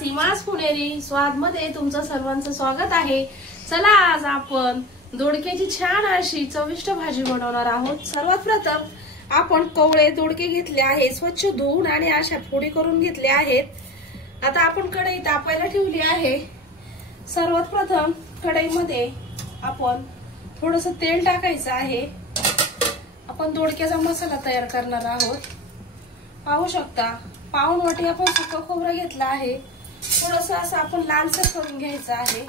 सीमास पुणेरी स्वाद मध्ये तुमचं सर्वांचं स्वागत आहे। चला आज आपण दोडक्याची छान अशी चविष्ट भाजी बनवणार आहोत। सर्वात प्रथम आपण कवळे दोडके घेतले आहेत, स्वच्छ धुवून आणि अशा फोडी करून घेतले आहेत। आता आपण कढई तापायला ठेवली आहे। सर्वात प्रथम कढईमध्ये आपण थोडंसं तेल टाकायचं आहे। आपण दोडक्याचा मसाला तयार करणार आहोत। पाहू शकता पाऊण वाटी आपण सुकं खोबरं घेतलं आहे। थोडंसं असं आपण लालसर करून घ्यायचं आहे।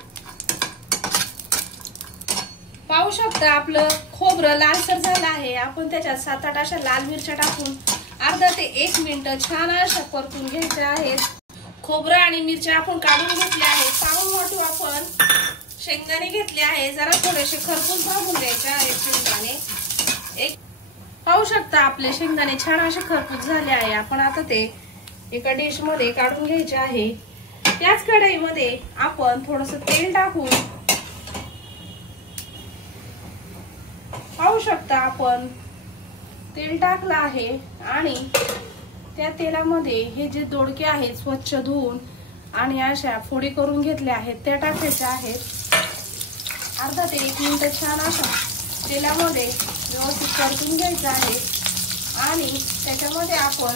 पाहू शकता आपलं खोबरं लालसर झालं आहे। आपण त्याच्यात 7-8 अशा लाल मिरच्या टाकून अर्धा ते 1 मिनिट छान अशा परतून घ्यायच्या आहेत। खोबरं आणि मिरच्या आपण काढून घेतल्या आहेत। पाऊण वाटी आपण शेंगदाणे घेतले आहे, जरा थोडेसे खरपूस भाजून घ्यायचे आहेत शेंगदाणे। पाहू शकता आपले शेंगदाणे छान असे खरपूस झाले आहे। आपण आता ते एका डिश मध्ये काढून घ्यायचे आहे। त्याच कढईमध्ये आपण थोडंसं तेल टाकून पाहू शकता आपण तेल टाकलं आहे आणि त्या तेलामध्ये हे जे दोडके आहेत स्वच्छ धुवून आणि अशा फोडी करून घेतल्या आहेत त्या टाकायच्या आहेत। अर्धा ते 1 मिनिट छान अशा तेलामध्ये व्यवस्थित परतून घ्यायचं आहे आणि त्याच्यामध्ये आपण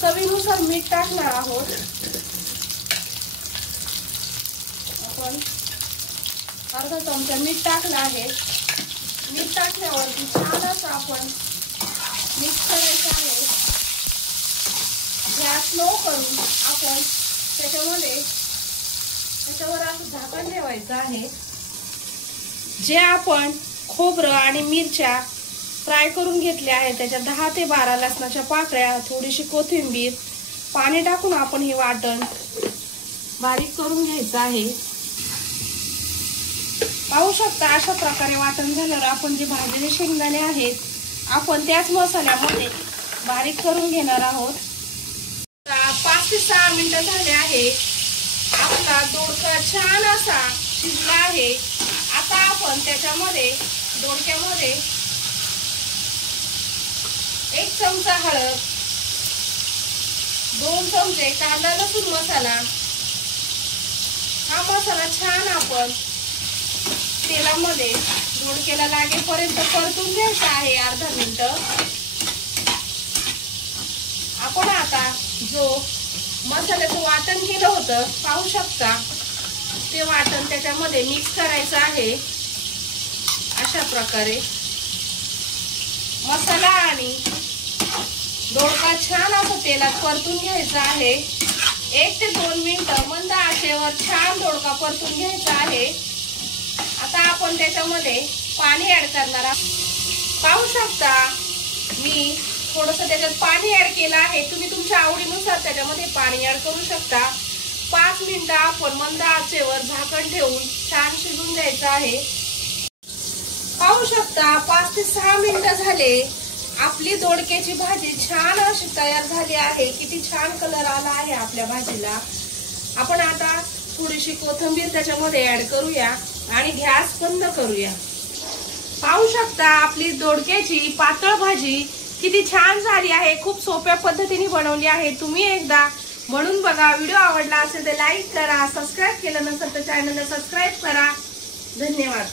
चवीनुसार मीठ टाकणार आहोत। आपण अर्धा चमचा मीठ टाकलं आहे। मीठ टाकल्यावरती छान असं आपण मिक्स करायचं आहे। गॅस लो करून आपण त्याच्यावर असं झाकण ठेवायचं आहे। जे आपण खोबरं आणि मिरच्या फ्राय करून घेतल्या आहेत त्याच्या 10 ते 12 लसणाच्या पाकळ्या, थोडीशी कोथिंबीर, पाणी टाकून आपण हे वाटण बारीक करून घ्यायचं आहे। पाहू शकता अशा प्रकारे वाटण झाल्यावर आपण जे भाजलेले शेंगदाणे आहेत आपण त्याच मसाल्यामध्ये बारीक करून घेणार आहोत। 5 ते 6 मिनिटं झाले आहे। आपला दोडका छान असा शिजला आहे। आता आपण त्याच्यामध्ये दोडक्यामध्ये 1 चमचा हळद, 2 चमचे कांदा लसूण मसाला, हा मसाला छान आपण तेलामध्ये दोडक्याला लागेपर्यंत परतून घ्यायचा आहे अर्धा मिनिट। आपण आता जो मसाल्याचं वाटण केलं होतं पाहू शकता ते वाटण त्याच्यामध्ये मिक्स करायचं आहे। अशा प्रकारे मसाला आणि दोडका छान असं तेलात परतून घ्यायचा आहे। 1 ते 2 मिनिटं मंद आचेवर छान दोडका परतून घ्यायचा आहे। आता आपण त्याच्यामध्ये पाणी ऍड करणार आहोत। पाहू शकता मी थोडंसं त्याच्यात पाणी ऍड केलं आहे। तुम्ही तुमच्या आवडीनुसार त्याच्यामध्ये पाणी ऍड करू शकता। 5 मिनिटं आपण मंद आचेवर झाकण ठेवून छान शिजून द्यायचं आहे। पाहू शकता 5 ते 6 मिनिटं झाले। आपली दोडक्याची भाजी छान अशी तयार झाली आहे। किती छान कलर आला आहे आपल्या भाजीला। आपण आता थोडीशी कोथिंबीर त्याच्यामध्ये ऍड करूया आणि गॅस बंद करूया। पाहू शकता आपली दोडक्याची पातळ भाजी किती छान झाली आहे। खूप सोप्या पद्धतीने बनवली आहे। तुम्ही एकदा बनवून बघा। व्हिडिओ आवडला असेल तर लाईक करा, सबस्क्राईब केलं नसेल तर चॅनलला सबस्क्राईब करा। धन्यवाद।